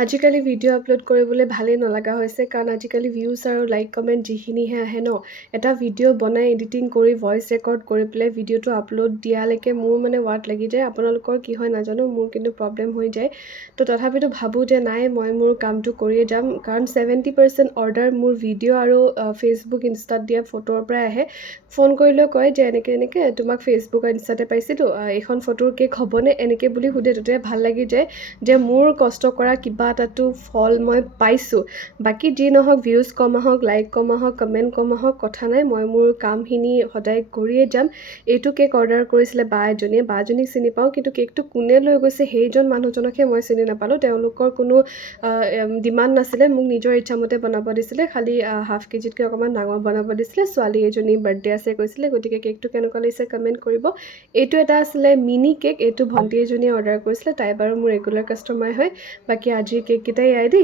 আজিকালি video' upload কৰিবলৈ ভালেই নলগা হৈছে কাৰণ আজিকালি ভিউজ আৰু লাইক কমেণ্ট যিখিনিহে আহে ন এটা ভিডিঅ' বনাই এডিটিং কৰি ভইচ ৰেকৰ্ড কৰি পেলাই ভিডিঅ'টো আপলোড দিয়ালৈকে মোৰ মানে ৱাৰ্ড লাগি যায় আপোনালোকৰ কি হয় নাজানো মোৰ কিন্তু প্ৰব্লেম হৈ যায় তো তথাপিতো ভাবোঁ যে নাই মই মোৰ কামটো কৰিয়ে যাম কাৰণ 70% অৰ্ডাৰ মোৰ ভিডিঅ' আৰু ফেচবুক ইনষ্টাত দিয়া ফটোৰ পৰাই আহে ফোন কৰিলেও কয় যে এনেকৈ তোমাক ফেচবুক আৰু ইনষ্টাতে পাইছিলোঁ এইখন ফটোৰ কেক হ'বনে এনেকৈ বুলি সোধে তেতিয়া ভাল লাগি যায় যে মোৰ কষ্ট কৰা কিবা এটাতো ফল মই পাইছোঁ বাকী যি নহওক ভিউজ কম আহক লাইক কম আহক কমেণ্ট কম আহক কথা নাই মই মোৰ কামখিনি সদায় কৰিয়ে যাম এইটো কেক অৰ্ডাৰ কৰিছিলে বাজনীক চিনি পাওঁ কিন্তু কেকটো কোনে লৈ গৈছে সেইজন মানুহজনকহে মই চিনি নাপালোঁ তেওঁলোকৰ কোনো ডিমাণ্ড নাছিলে মোক নিজৰ ইচ্ছামতে বনাব দিছিলে খালি হাফ কেজিতকৈ অকণমান ডাঙৰ বনাব দিছিলে ছোৱালী এজনী বাৰ্থডে আছে কৈছিলে গতিকে কেকটো কেনেকুৱা লাগিছে কমেণ্ট কৰিব এইটো এটা আছিলে মিনি কেক এইটো ভণ্টি এজনীয়ে অৰ্ডাৰ কৰিছিলে তাই বাৰু মোৰ ৰেগুলাৰ কাষ্টমাৰ হয় বাকী আজিৰ কেককেইটাই এয়াই দেই